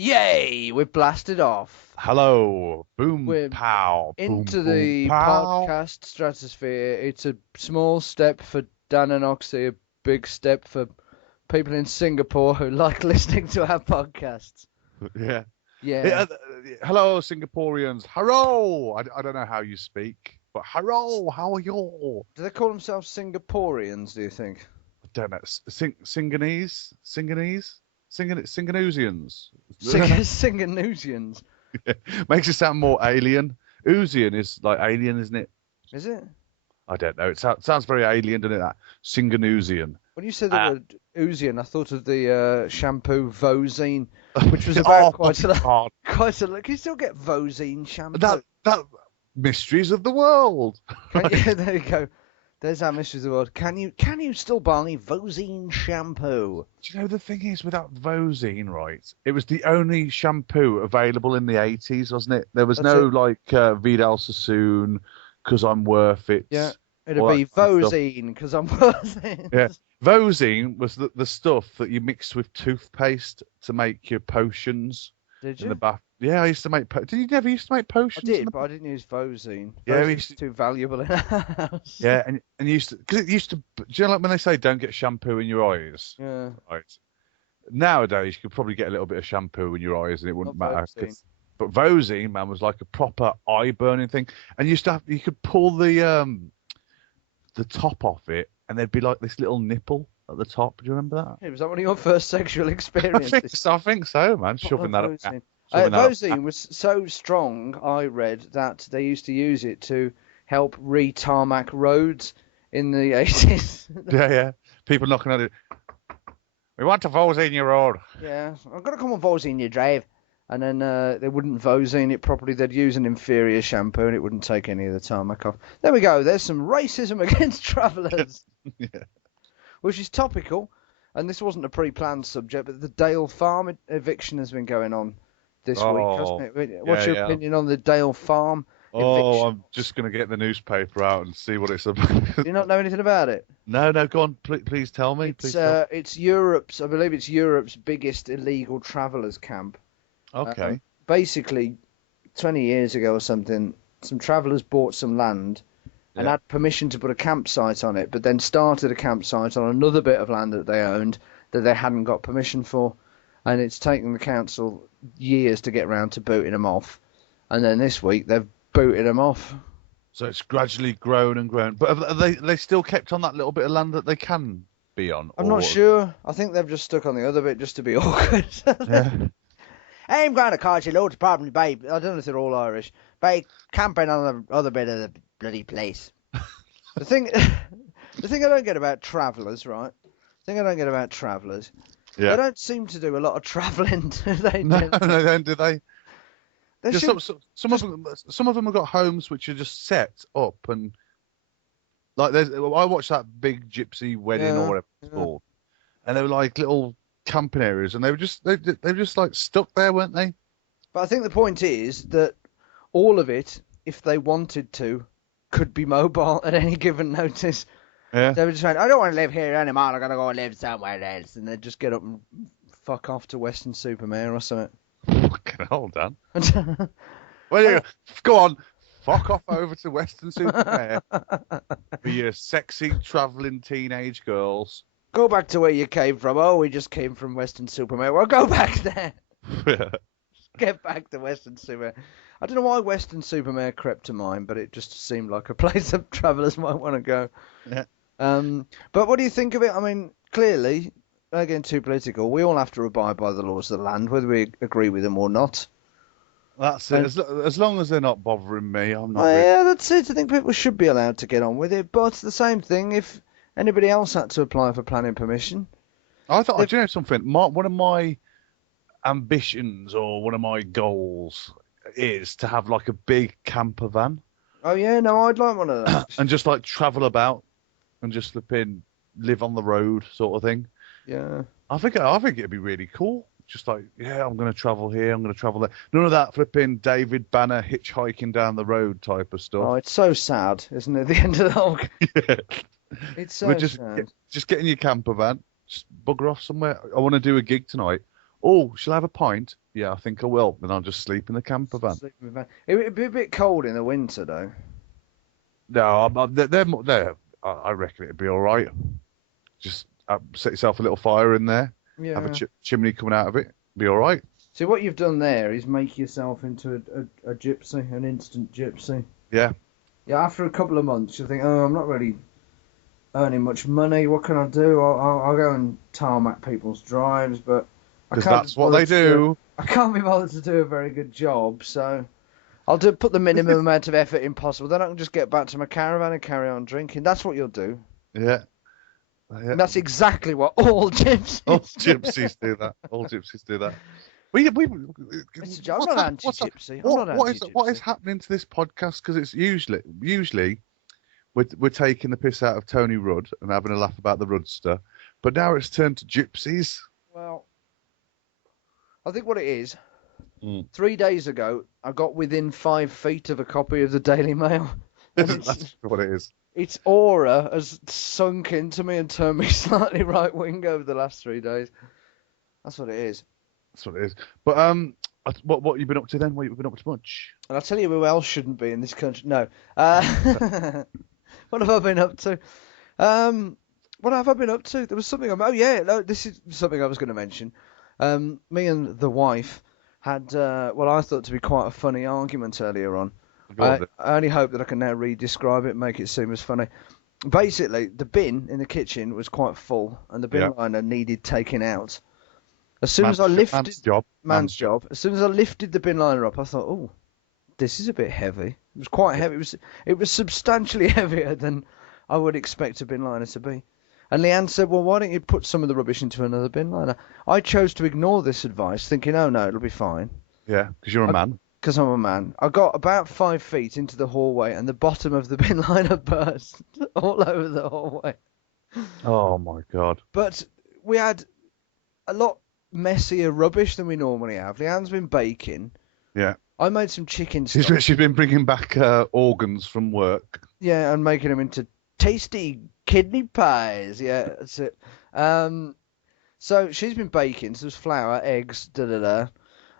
Yay! We're blasted off. Hello, boom We're pow, boom into boom the pow. podcast stratosphere. It's a small step for Dan and Okse, a big step for people in Singapore who like listening to our podcasts. Yeah. Yeah. Hello, Singaporeans. Hello. I don't know how you speak, but hello. How are you? Do they call themselves Singaporeans, do you think? I don't know. Singanese, Singanesians. Singanesians. Makes it sound more alien. Uzian is like alien, isn't it? Is it? I don't know. It sounds very alien, doesn't it? That Singanusian. When you said the Uh, word Uzian, I thought of the shampoo Vosene, which was about oh quite a lot. God. Quite a lot. Can you still get Vosene shampoo? That mysteries of the world. Can you, there you go. There's our mystery of the world. Can you still buy Vosene shampoo? Do you know the thing is with that Vosene, right? It was the only shampoo available in the 80s, wasn't it? There was That's no it. like Vidal Sassoon, because I'm worth it. Yeah. It'd All that be kind of stuff. Vosene because I'm worth it. Yeah. Vosene was the stuff that you mixed with toothpaste to make your potions Did in the you? bath. Yeah, I used to make. Did you never used to make I potions in did, the but I didn't use Vosene. Yeah, we used Vosene's to. too valuable in our house. Yeah, and you used to because it used to. Do you know like when they say don't get shampoo in your eyes? Yeah. Right. Nowadays, you could probably get a little bit of shampoo in your eyes and it wouldn't Not matter. Vosene. But Vosine, man, was like a proper eye burning thing. And you could pull the top off it, and there'd be like this little nipple at the top. Do you remember that? Hey, was that one of your first sexual experiences? I think so, man. Bottle of Vosene. Shoving that up. Vosene was so strong, I read, that they used to use it to help re-tarmac roads in the 80s. Yeah, yeah. People knocking at it. We want to Vosine your road. Yeah, I've got to come on Vosine your drive. And then they wouldn't Vosine it properly. They'd use an inferior shampoo and it wouldn't take any of the tarmac off. There we go. There's some racism against travellers, Yeah. which is topical. And this wasn't a pre-planned subject, but the Dale Farm eviction has been going on this week, Oh, hasn't it? What's yeah, your yeah. opinion on the Dale Farm Oh, eviction? I'm just gonna get the newspaper out and see what it's about. Do you not know anything about it? No, no, go on. Please tell me. Please tell. It's Europe's, I believe it's Europe's biggest illegal travellers camp. Okay. Basically, 20 years ago or something, some travellers bought some land and Yeah. had permission to put a campsite on it, but then started a campsite on another bit of land that they owned that they hadn't got permission for. And it's taken the council years to get round to booting them off. And then this week they've booted them off. So it's gradually grown and grown. But have they still kept on that little bit of land that they can be on? I'm not sure. I think they've just stuck on the other bit just to be awkward. Yeah. I'm going to cause you loads of problems by, I don't know if they're all Irish, by camping on the other bit of the bloody place. The thing, the thing I don't get about travellers, right? The thing I don't get about travellers, they Yeah. don't seem to do a lot of travelling, do they? No, generally? no, don't do they? They Just seem, some of them have got homes which are just set up and like I watched that big gypsy wedding or yeah, whatever it's yeah. called, and they were like little camping areas, and they were just like stuck there, weren't they? But I think the point is that all of it, if they wanted to, could be mobile at any given notice. Yeah. They were just saying, I don't want to live here anymore, I'm going to go and live somewhere else. And they'd just get up and fuck off to Western Supermare or something. Fucking hell, Dan. Well, yeah, go on, fuck off over to Western Supermare for your sexy travelling teenage girls. Go back to where you came from. Oh, we just came from Western Supermare. Well, go back there. Yeah. Get back to Western Supermare. I don't know why Western Supermare crept to mind, but it just seemed like a place that travellers might want to go. Yeah. But what do you think of it? I mean, clearly, without getting too political, we all have to abide by the laws of the land, whether we agree with them or not. That's it. As long as they're not bothering me, I'm not. Well, yeah, that's it. I think people should be allowed to get on with it, but it's the same thing if anybody else had to apply for planning permission. I thought, If, do you know something? One of my ambitions or one of my goals is to have like a big camper van oh yeah, no, I'd like one of those. and just like travel about and just live on the road sort of thing. Yeah. I think it'd be really cool. Just like, yeah, I'm going to travel here, I'm going to travel there. None of that flipping David Banner hitchhiking down the road type of Oh, stuff. it's so sad, isn't it? At the end of the whole. Yeah. It's We're so just sad. just get in your camper van, just bugger off somewhere. I want to do a gig tonight. Oh, shall I have a pint? Yeah, I think I will. Then I'll just sleep in the camper van. Sleeping van. It would be a bit cold in the winter, though. No, they're I reckon it'd be all right. Just set yourself a little fire in there. Have a Yeah. chimney coming out of it. Be all right. See, what you've done there is make yourself into a gypsy, an instant gypsy. Yeah. Yeah, after a couple of months, you think, oh, I'm not really earning much money. What can I do? I'll go and tarmac people's drives, but Because that's what they do. I can't be bothered to do a very good job, so I'll put the minimum amount of effort in possible. Then I can just get back to my caravan and carry on drinking. That's what you'll do. Yeah. And that's exactly what all gypsies All gypsies do that. All gypsies do that. I'm not anti-gypsy. What is happening to this podcast? Because it's usually we're taking the piss out of Tony Rudd and having a laugh about the Rudster, but now it's turned to gypsies. Well, I think what it is, 3 days ago, I got within 5 feet of a copy of the Daily Mail. That's what it is. Its aura has sunk into me and turned me slightly right-wing over the last 3 days. That's what it is. That's what it is. But what you been up to then? What you been up to much? And I'll tell you who else shouldn't be in this country. No. What have I been up to? What have I been up to? There was something. No, this is something I was going to mention. Me and the wife had what I thought to be quite a funny argument earlier on. I only hope that I can now re-describe it and make it seem as funny. Basically, the bin in the kitchen was quite full, and the bin liner needed taking out. As soon as I lifted man's job. As soon as I lifted the bin liner up, I thought, "Oh, this is a bit heavy." It was quite heavy. It was substantially heavier than I would expect a bin liner to be. And Leanne said, "Well, why don't you put some of the rubbish into another bin liner?" I chose to ignore this advice, thinking, "Oh no, it'll be fine." Yeah, because you're a man. Because I'm a man. I got about 5 feet into the hallway, and the bottom of the bin liner burst all over the hallway. Oh my god! But we had a lot messier rubbish than we normally have. Leanne's been baking. Yeah. I made some chicken stock. She's been bringing back organs from work. Yeah, and making them into tasty kidney pies. Yeah, that's it. So she's been baking. So there's flour, eggs, da-da-da.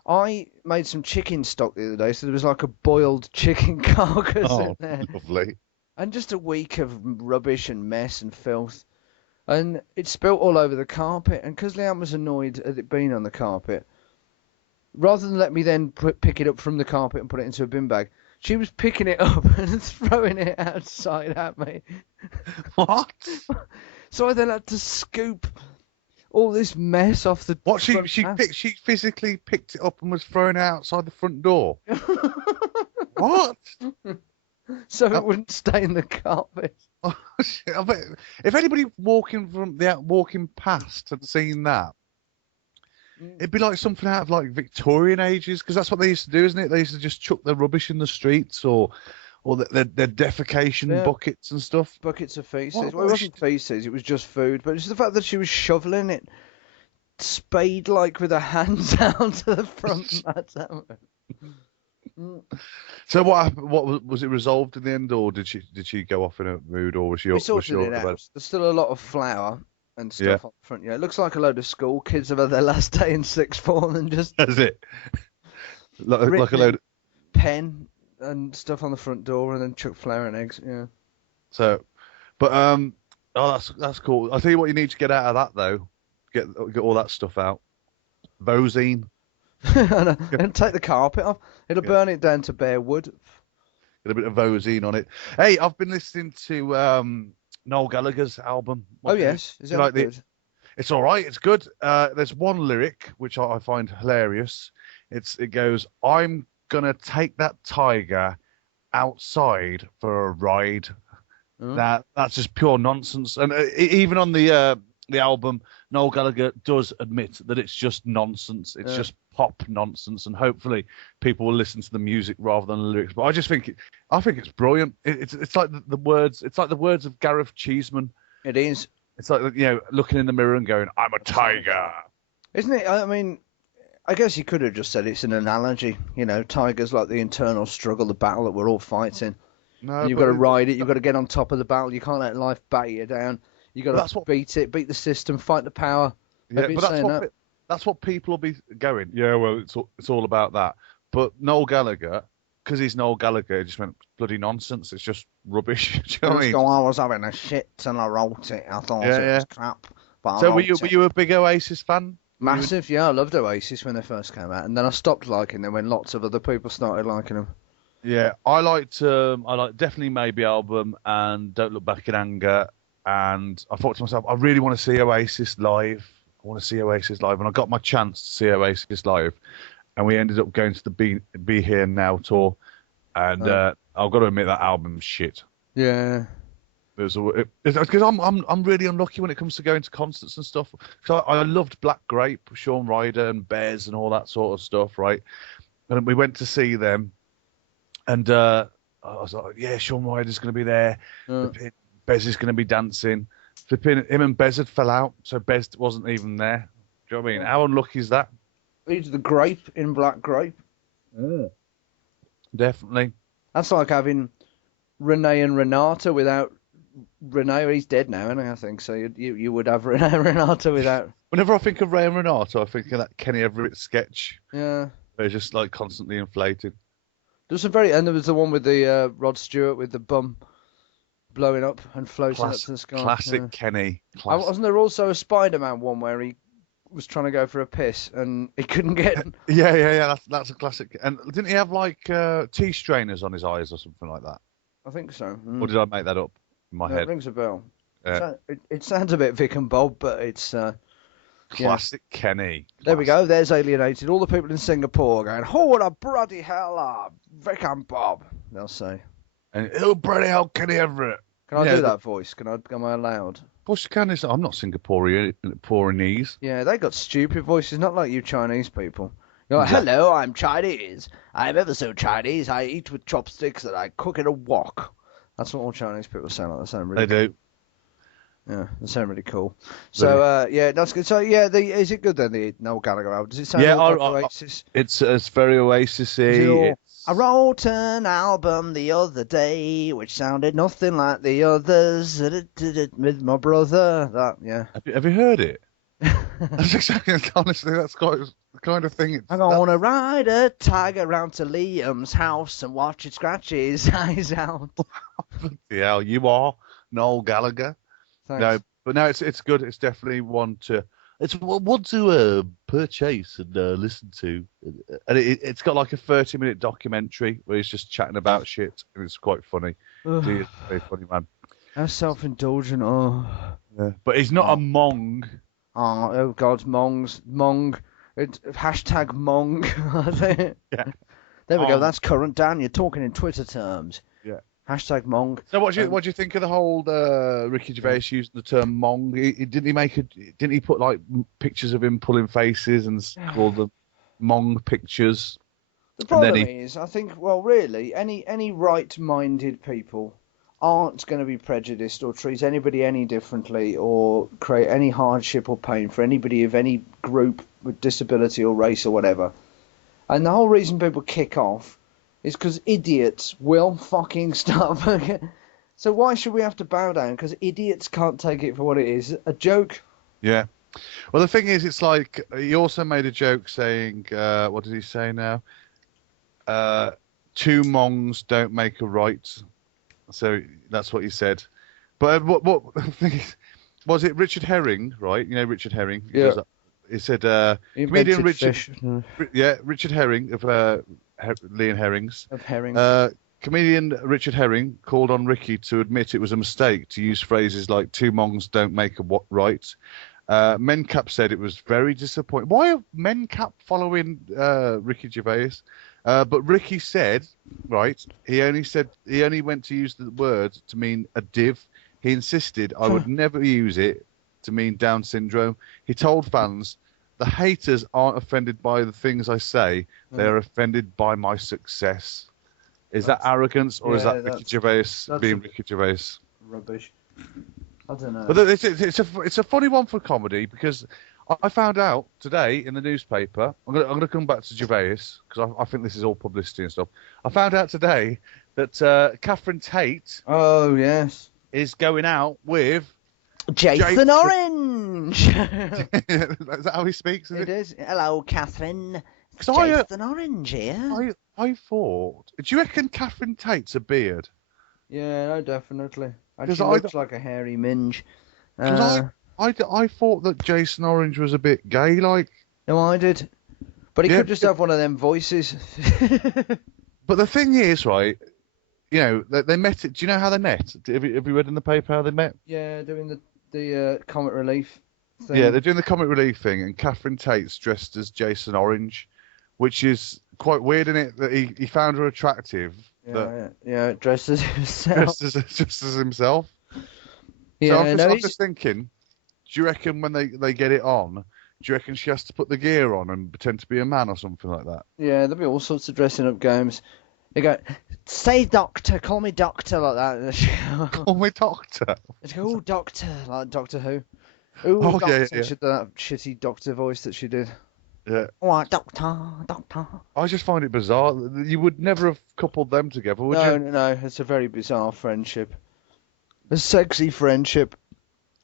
I made some chicken stock the other day, so there was like a boiled chicken carcass in there. Lovely. And just a week of rubbish and mess and filth. And it spilt all over the carpet. And because Leanne was annoyed at it being on the carpet, rather than let me then pick it up from the carpet and put it into a bin bag, she was picking it up and throwing it outside at me. What? So I then had to scoop all this mess off the... What, she physically picked it up and was throwing it outside the front door? What? So it wouldn't stain the carpet. Oh, shit. I bet if anybody walking past had seen that, it'd be like something out of like Victorian ages, because that's what they used to do, isn't it? They used to just chuck their rubbish in the streets or their defecation buckets and stuff. Buckets of feces. Well, it wasn't feces, it was just food. But it's the fact that she was shoveling it spade-like with her hands out to the front. So what was it resolved in the end, or did she go off in a mood, or was she? We sorted it out. There's still a lot of flour and stuff up front. Yeah, it looks like a load of school kids have had their last day in sixth form and just. That's it. Like a load of pen and stuff on the front door, and then chuck flour and eggs. Yeah. So, but that's cool. I'll tell you what you need to get out of that though. Get all that stuff out. Vosene. And take the carpet off. It'll burn it down to bare wood. Get a bit of Vosene on it. Hey, I've been listening to Noel Gallagher's album. Yes, is it like good? It's all right. It's good. There's one lyric which I find hilarious. It goes, "I'm gonna take that tiger outside for a ride." That's just pure nonsense. And even on the album, Noel Gallagher does admit that it's just nonsense. It's just pop nonsense, and hopefully people will listen to the music rather than the lyrics. But I just think it's brilliant. It's like the words. It's like the words of Gareth Cheeseman. It is. It's like, looking in the mirror and going, "I'm a tiger." Isn't it? I mean, I guess you could have just said it's an analogy. Tigers like the internal struggle, the battle that we're all fighting. No, and you've got to ride it. You've got to get on top of the battle. You can't let life batter you down. You got to beat the system, fight the power. Yeah, but that's what people will be going. Yeah, well, it's all about that. But Noel Gallagher, because he's Noel Gallagher, he just went bloody nonsense. It's just rubbish. Do you know what I Just mean? go, I was having a shit and I wrote it. I thought Yeah, it yeah. was crap, but I So were wrote it. you a big Oasis fan? Massive, yeah. I loved Oasis when they first came out, and then I stopped liking them when lots of other people started liking them. Yeah, I liked definitely Maybe album and Don't Look Back in Anger, and I thought to myself, I really want to see Oasis live. I want to see Oasis live, and I got my chance to see Oasis live, and we ended up going to the Be Here Now tour, and I've got to admit that album's shit. Yeah. Because I'm really unlucky when it comes to going to concerts and stuff. So I loved Black Grape, Shaun Ryder, and Bez and all that sort of stuff, right? And we went to see them. And I was like, yeah, Shaun Ryder's going to be there. Bez is going to be dancing. Flipping, him and Bez had fell out, so Bez wasn't even there. Do you know what I mean? How unlucky is that? He's the grape in Black Grape. Definitely. That's like having Renee and Renata without Renee. He's dead now, isn't he? I think so. You would have Renee and Renata without. Whenever I think of Ray and Renato, I think of that Kenny Everett sketch. Yeah. They're just like constantly inflated. There's some very, and there was the one with the Rod Stewart with the bum blowing up and floating up to the sky. Classic Kenny. Wasn't there also a Spider-Man one where he was trying to go for a piss and he couldn't get? Yeah. That's a classic. And didn't he have like tea strainers on his eyes or something like that? I think so. Or did I make that up in my head? It rings a bell. Yeah. It sounds a bit Vic and Bob, but it's classic Kenny. There we go. There's alienated all the people in Singapore going, "Oh, what a bloody hell, Vic and Bob!" They'll say. And oh, bloody hell, Kenny Everett. Can I do that voice? Am I allowed? Of course you can. I'm not Singaporeanese. Yeah, they got stupid voices, not like you Chinese people. You're like, hello, I'm Chinese. I'm ever so Chinese. I eat with chopsticks and I cook in a wok. That's what all Chinese people sound like. They sound really do. Yeah, they sound really cool. So, yeah, that's good. So, yeah, is it good then, the Noel Gallagher album? Does it sound like Oasis? It's very Oasis-y. I wrote an album the other day which sounded nothing like the others with my brother. Have you heard it? That's exactly, honestly, that's quite the kind of thing. I'm going to ride a tiger round to Liam's house and watch it scratch his eyes out. Yeah, you are Noel Gallagher. Thanks. No, but no, it's good. It's definitely one to purchase and listen to. And it's got like a 30-minute documentary where he's just chatting about shit, and it's quite funny. He's a very funny man. How self-indulgent. Oh. Yeah. But he's not a mong. Oh God, mong. It's hashtag mong. Yeah. There we go. That's current, Dan. You're talking in Twitter terms. Yeah. Hashtag mong. So what do you think of the whole Ricky Gervais using the term mong? Didn't he put like pictures of him pulling faces and call them mong pictures? The problem is, I think, well, really, any right-minded people aren't going to be prejudiced or treat anybody any differently or create any hardship or pain for anybody of any group with disability or race or whatever. And the whole reason people kick off is because idiots will fucking stop. So why should we have to bow down? Because idiots can't take it for what it is, a joke. Yeah. Well, the thing is, it's like, he also made a joke saying, what did he say now? Two mongs don't make a right. So that's what he said. But what was it? Richard Herring, right? You know Richard Herring. Yeah. He said comedian Richard Herring of Lee and Herrings. Of Herring. Comedian Richard Herring called on Ricky to admit it was a mistake to use phrases like two mongs don't make a right. Mencap said it was very disappointing. Why are Mencap following Ricky Gervais? But Ricky said, right, he only went to use the word to mean a div. He insisted I would never use it to mean Down syndrome. He told fans, the haters aren't offended by the things I say. They're offended by my success. Is that arrogance or is that Ricky Gervais being Ricky Gervais? Rubbish. I don't know. But it's a funny one for comedy because I found out today in the newspaper. I'm gonna come back to Gervais because I think this is all publicity and stuff. I found out today that Catherine Tate. Oh yes. Is going out with Jason Orange. Is that how he speaks? It is. Hello, Catherine. It's 'Cause Jason Orange here. I thought. Do you reckon Catherine Tate's a beard? Yeah, no, definitely. And 'Cause she looks like a hairy minge. I thought that Jason Orange was a bit gay, like. No, I did. But he could just have one of them voices. But the thing is, right, you know, they met it. Do you know how they met? Have you read in the paper how they met? Yeah, doing the comic relief thing. Yeah, they're doing the comic relief thing, and Catherine Tate's dressed as Jason Orange, which is quite weird, isn't it? That he found her attractive. Yeah, dressed as himself. Just as himself. Yeah, so I'm just thinking, do you reckon when they get it on, do you reckon she has to put the gear on and pretend to be a man or something like that? Yeah, there'll be all sorts of dressing up games. They go, say doctor, call me doctor, like that. Call me doctor. They go, oh, doctor, like Doctor Who. Ooh, Oh, doctor. yeah. She did that shitty doctor voice that she did. Yeah. Oh, doctor. I just find it bizarre. You would never have coupled them together, would you? No, it's a very bizarre friendship. A sexy friendship.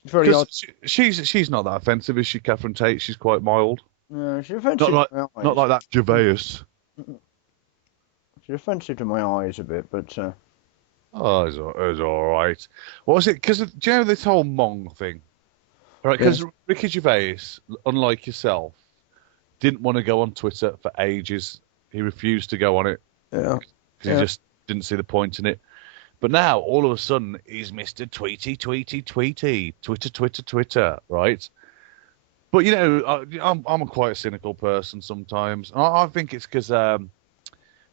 Very odd. She's not that offensive, is she, Catherine Tate? She's quite mild. No, she's offensive. Not like that Gervais. She's offensive to my eyes a bit, but. Oh, it's all right. What was it? Because do you know this whole mong thing? Right, because Ricky Gervais, unlike yourself, didn't want to go on Twitter for ages. He refused to go on it. Yeah. Because he just didn't see the point in it. But now, all of a sudden, he's Mr. Tweety, Twitter, right? But, you know, I'm quite a cynical person sometimes. I think it's because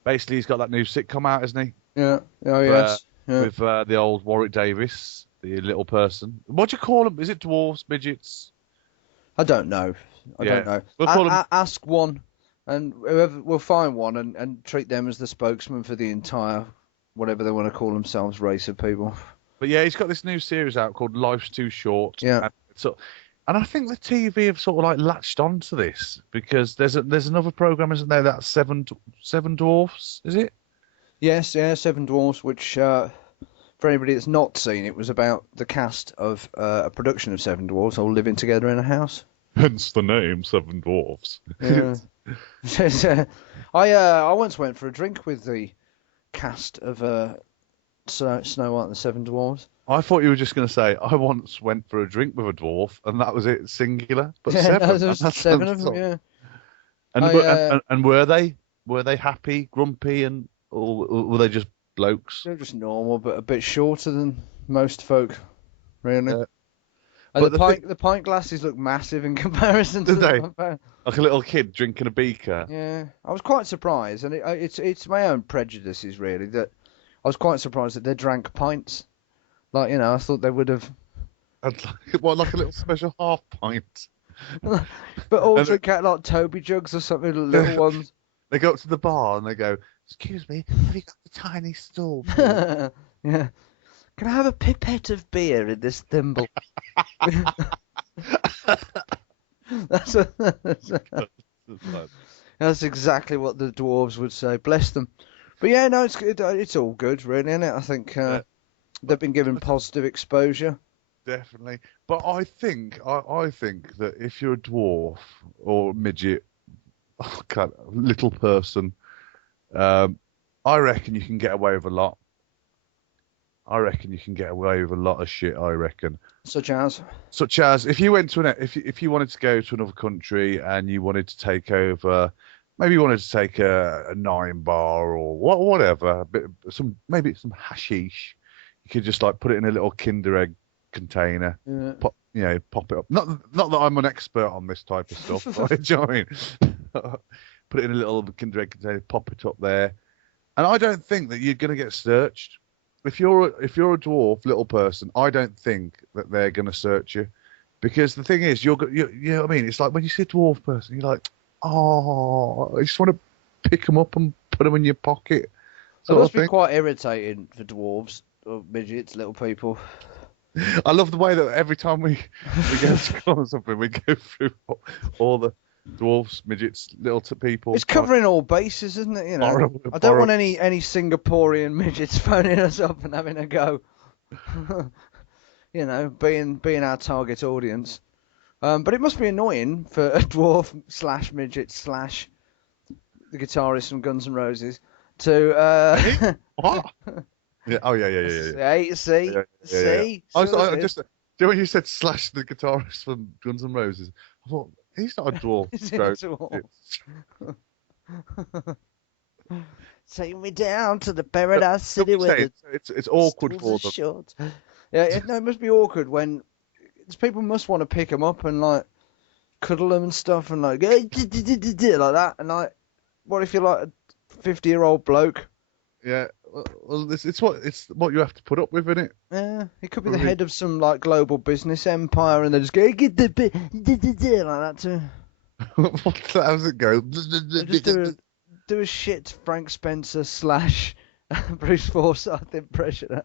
basically he's got that new sitcom out, isn't he? Yeah. Oh, yes. With the old Warwick Davis, the little person. What do you call them? Is it dwarfs, midgets? I don't know. I don't know. We'll ask one, and whoever we'll find one and treat them as the spokesman for the entire, whatever they want to call themselves, race of people. But yeah, he's got this new series out called Life's Too Short. Yeah. And I think the TV have sort of like latched onto this because there's another program, isn't there? That's Seven Dwarfs, is it? Yes, yeah, Seven Dwarfs, which for anybody that's not seen, it was about the cast of a production of Seven Dwarfs all living together in a house. Hence the name Seven Dwarfs. Yeah. I once went for a drink with the cast of Snow White and the Seven Dwarfs. I thought you were just going to say, I once went for a drink with a dwarf, and that was it, singular. But seven. No, there was seven of them, yeah. And were they happy, grumpy, or were they just blokes? They're just normal, but a bit shorter than most folk, really. And but the pint glasses look massive in comparison to like a little kid drinking a beaker. Yeah, I was quite surprised, and it's my own prejudices really that I was quite surprised that they drank pints. Like, you know, I thought they would have. Like a little special half pint. But all drink out like Toby jugs or something, little ones. They go up to the bar and they go, "Excuse me, have you got the tiny stool?" Yeah. Can I have a pipette of beer in this thimble? That's exactly what the dwarves would say. Bless them. But yeah, no, it's all good, really, isn't it? I think they've been given positive exposure. Definitely. But I think that if you're a dwarf or midget, little person, I reckon you can get away with a lot. I reckon you can get away with a lot of shit. I reckon. Such as if you went to if you wanted to go to another country and you wanted to take over, maybe you wanted to take a 9 bar or whatever, maybe some hashish. You could just like put it in a little Kinder Egg container, pop it up. Not that I'm an expert on this type of stuff. Right? Do you know what I mean? Put it in a little Kinder Egg container, pop it up there, and I don't think that you're going to get searched. If you're a dwarf little person, I don't think that they're going to search you, because the thing is, you know what I mean. It's like when you see a dwarf person, you're like, oh, I just want to pick them up and put them in your pocket. It must be quite irritating for dwarves or midgets, little people. I love the way that every time we go to school or something, we go through all the dwarfs, midgets, little people. It's covering all bases, isn't it? You know, I don't want any Singaporean midgets phoning us up and having a go. you know, being our target audience. But it must be annoying for a dwarf slash midget slash the guitarist from Guns N' Roses to Eh? What? Yeah. Oh yeah, yeah, yeah, yeah. see, Yeah, yeah, yeah. see, I, see was, what I I did? just, do you know when you said Slash the guitarist from Guns N' Roses? I thought he's not a dwarf. Is it a Stroke. dwarf? It's- Take me down to the But paradise can city we where say the it's awkward stools for are them. short. Yeah, no, it must be awkward when people must want to pick them up and like cuddle them and stuff and like like that. And like, what if you're like a 50-year-old bloke? Yeah. Well, it's what you have to put up with, isn't it? Yeah, he could be I the mean, head of some like global business empire, and they just go get the like that too. how does it go? They just do a shit Frank Spencer slash Bruce Forsyth impression.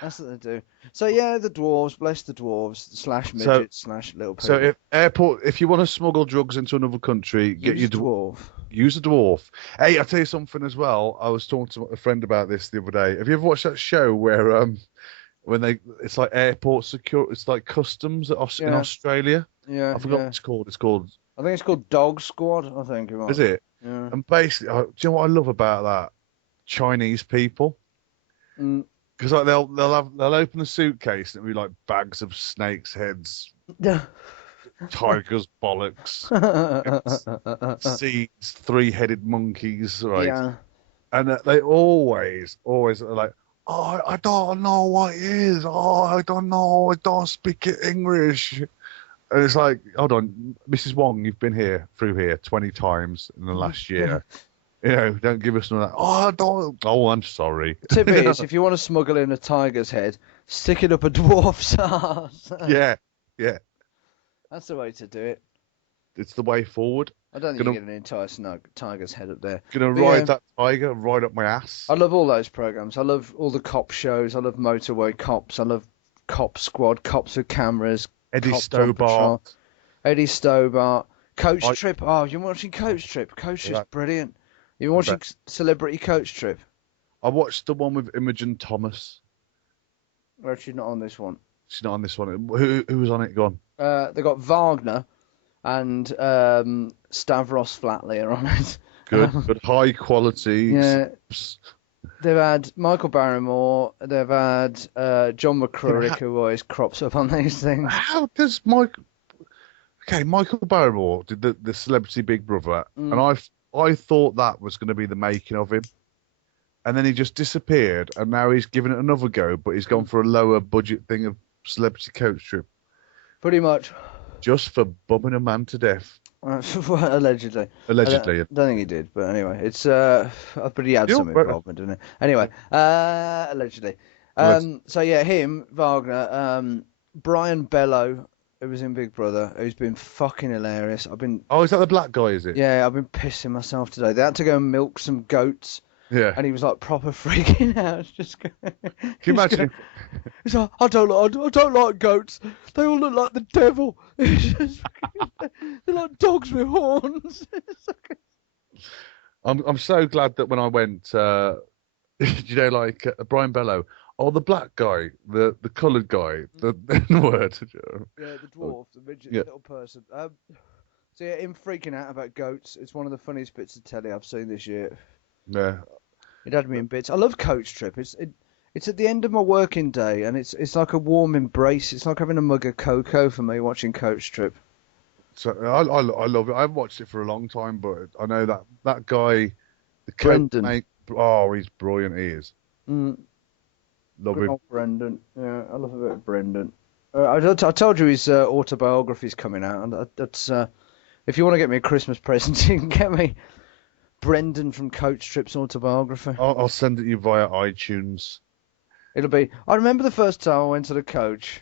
That's what they do. So yeah, the dwarves, bless the dwarves slash So, midgets slash little so people. if you want to smuggle drugs into another country, get Use your dwarf. use a dwarf. Hey, I'll tell you something as well. I was talking to a friend about this the other day. Have you ever watched that show where when it's like airport secure, it's like customs in Yeah, Australia? yeah, I forgot what yeah. it's called. It's called, I think it's called Dog Squad. I think it might is be. it? Yeah. And basically, do you know what I love about that? Chinese people. Mm. Because like they'll open the suitcase and it'll be like bags of snakes' heads, tigers' bollocks, seeds, three-headed monkeys, right? Yeah. And they always are like, oh, I don't know what it is. Oh, I don't know. I don't speak English. And it's like, hold on, Mrs. Wong, you've been through here 20 times in the last year. You know, don't give us none of that. Oh, I don't. Oh, I'm sorry. Tip is, if you want to smuggle in a tiger's head, stick it up a dwarf's arse. Yeah, yeah. That's the way to do it. It's the way forward. I don't think you Gonna get an entire tiger's head up there. gonna But yeah, ride that tiger right up my ass. I love all those programs. I love all the cop shows. I love Motorway Cops. I love Cop Squad, Cops with Cameras, Eddie Cops on Stobart. Patrol, Eddie Stobart, Coach I, Trip. Oh, you're watching Coach Trip. Coach is that, brilliant. You're I watching bet. Celebrity Coach Trip. I watched the one with Imogen Thomas. Well, she's not on this one. She's not on this one. Who was on it? Gone. They got Wagner and Stavros Flatley are on it. Good, but high quality. Yeah, they've had Michael Barrymore. They've had John McCrurick, who always crops up on these things. How does Mike? Okay, Michael Barrymore did the Celebrity Big Brother, and I thought that was going to be the making of him, and then he just disappeared, and now he's given it another go, but he's gone for a lower budget thing of Celebrity Coach Trip, Pretty much. just for bumming a man to death. Allegedly. Allegedly. I don't think he did, but anyway, it's but he had some involvement in it. Anyway, allegedly. So yeah, him, Wagner, Brian Bello, who was in Big Brother, who's been fucking hilarious. Oh, is that the black guy? Is it? Yeah, I've been pissing myself today. They had to go and milk some goats. Yeah. And he was like proper freaking out. Just going, Can you imagine? He's like, I don't like goats. They all look like the devil. They're like dogs with horns. I'm so glad that when I went, like Brian Bello, oh, the black guy, the coloured guy, the N-word. Yeah, the dwarf, the midget, Yeah. the little person. So yeah, him freaking out about goats. It's one of the funniest bits of telly I've seen this year. Yeah. It had me in bits. I love Coach Trip. It's at the end of my working day, and it's like a warm embrace. It's like having a mug of cocoa for me watching Coach Trip. So I love it. I haven't watched it for a long time, but I know that guy, the Brendan. mate. Oh, he's brilliant. He is. Mm. Love Good him. old Brendan. Yeah, I love a bit of Brendan. I told you his autobiography's coming out, and that's if you want to get me a Christmas present, you can get me Brendan from Coach Trip's autobiography. I'll send it you via iTunes. It'll be. I remember the first time I went to the Coach,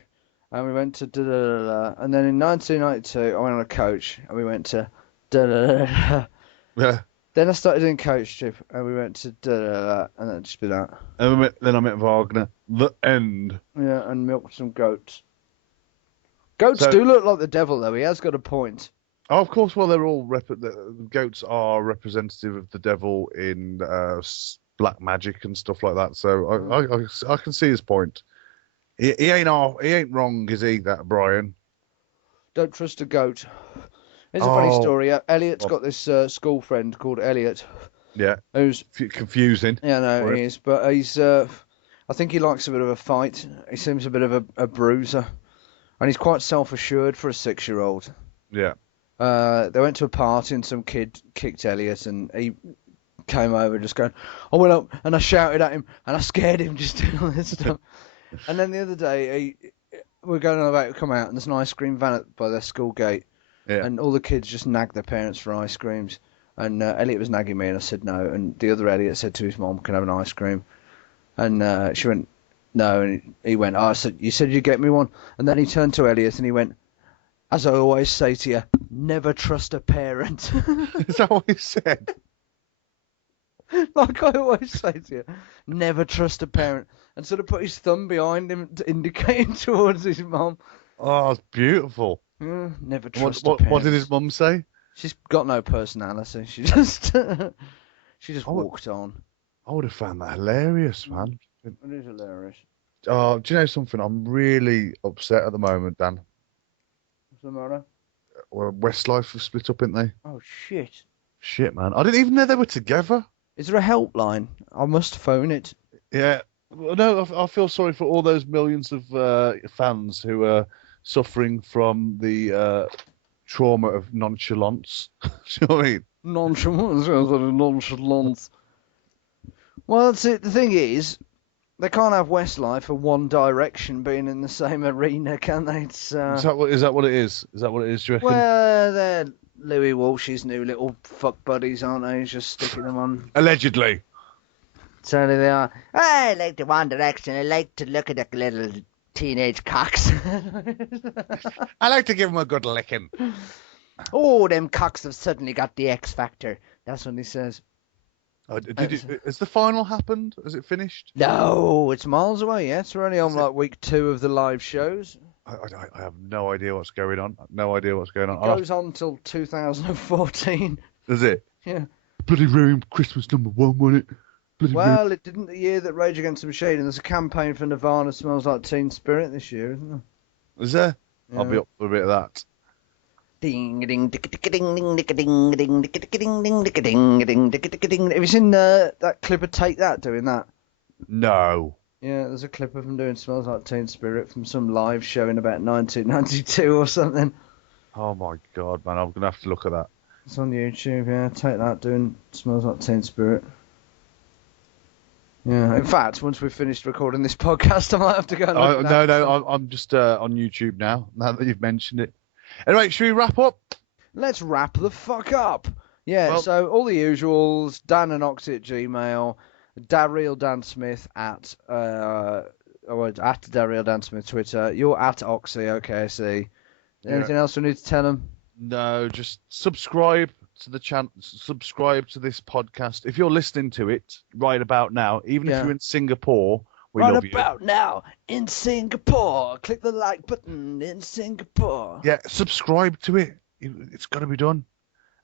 and we went to and then in 1992 I went on a Coach, and we went to Yeah. Then I started doing Coach Trip, and we went to and then just be that. And then I met Wagner. The end. Yeah, and milked some goats. Goats do look like the devil, though. He has got a point. Oh, of course. Well, they're all the goats are representative of the devil in black magic and stuff like that. So I can see his point. He ain't wrong, is he? That Brian. Don't trust a goat. Here's a funny Oh, story. Elliot's oh, got this school friend called Elliot, yeah. who's Confusing. yeah, no, For he him. is, but he's. I think he likes a bit of a fight. He seems a bit of a bruiser, and he's quite self-assured for a 6-year-old. Yeah. They went to a party and some kid kicked Elliot, and he came over just going, I went up and I shouted at him and I scared him just doing all this stuff. And then the other day, we were going on about to come out, and there's an ice cream van by their school gate, Yeah. and all the kids just nagged their parents for ice creams. And Elliot was nagging me, and I said no. And the other Elliot said to his mom, "Can I have an ice cream?" And she went, "No." And he went, "Oh, I said, you said you'd get me one." And then he turned to Elliot and he went, "As I always say to you, never trust a parent." Is that what he said? Like I always say to you, never trust a parent. And sort of put his thumb behind him, indicating towards his mom. Oh, it's beautiful. Never What, trust a what, parent. what did his mum say? She's got no personality. She just walked on. I would have found that hilarious, man. It is hilarious. Oh, do you know something? I'm really upset at the moment, Dan. What's the matter? Well, Westlife have split up, ain't they? Oh shit! Shit, man. I didn't even know they were together. Is there a helpline? I must phone it. Yeah. Well, no, I feel sorry for all those millions of fans who are suffering from the trauma of nonchalance. Do you know what I mean? Nonchalance. Well, that's it. The thing is, they can't have Westlife or One Direction being in the same arena, can they? It's Is that what it is? Is that what it is, do you reckon? well, they're Louis Walsh's new little fuck buddies, aren't they? He's just sticking them on. Allegedly. Certainly they are. I like the One Direction. I like to look at the little teenage cocks. I like to give them a good licking. Oh, them cocks have suddenly got the X Factor. That's what he says. Oh, has the final happened? Has it finished? No, it's miles away, yes. We're only on like week 2 of the live shows. I have no idea what's going on. No idea what's going on. It goes on till 2014. Is it? Yeah. Bloody ruined Christmas #1, wasn't it? Well, it didn't the year that Rage Against the Machine, and there's a campaign for Nirvana Smells Like Teen Spirit this year, isn't there? Is there? Yeah. I'll be up for a bit of that. Ding ding ding ding ding ding ding ding ding ding ding. Have you seen that clip of Take That doing that? No. Yeah, there's a clip of him doing Smells Like Teen Spirit from some live show in about 1992 or something. Oh my god, man! I'm gonna have to look at that. It's on YouTube. Yeah, Take That doing Smells Like Teen Spirit. Yeah, in fact, once we've finished recording this podcast, I might have to go and look at that. No, I'm just on YouTube now that you've mentioned it. Anyway, should we wrap up? Let's wrap the fuck up. Yeah, Well- so all the usuals, Dan and Okse at Gmail, Darryl Dan Smith at Darryl Dan Smith Twitter. You're at Okse, OKSE. Anything else we need to tell them? No, just subscribe to the channel. Subscribe to this podcast. If you're listening to it right about now, even if you're in Singapore, we right love you. about now in Singapore. Click the like button in Singapore. Yeah, subscribe to it. It's got to be done.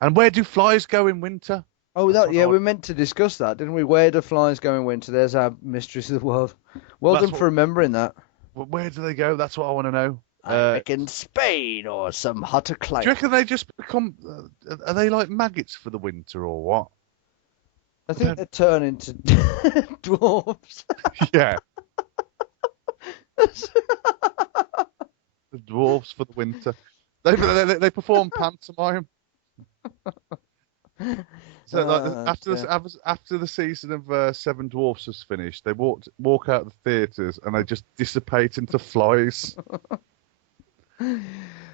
And where do flies go in winter? Oh, we meant to discuss that, didn't we? Where do flies go in winter? There's our Mysteries of the World. Well done for remembering that. Where do they go? That's what I want to know. I reckon Spain or some hotter climate. Do you reckon they just become? Are they like maggots for the winter or what? I think they turn into dwarves. Yeah. The dwarves for the winter. They perform pantomime. So after the season of Seven Dwarfs was finished, they walk out of the theatres and they just dissipate into flies.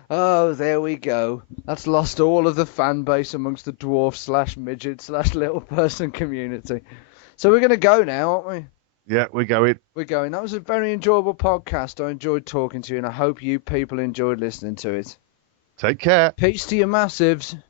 Oh, there we go. That's lost all of the fan base amongst the dwarf / midget / little person community. So we're going to go now, aren't we? Yeah, we're going. We're going. That was a very enjoyable podcast. I enjoyed talking to you, and I hope you people enjoyed listening to it. Take care. Peace to your massives.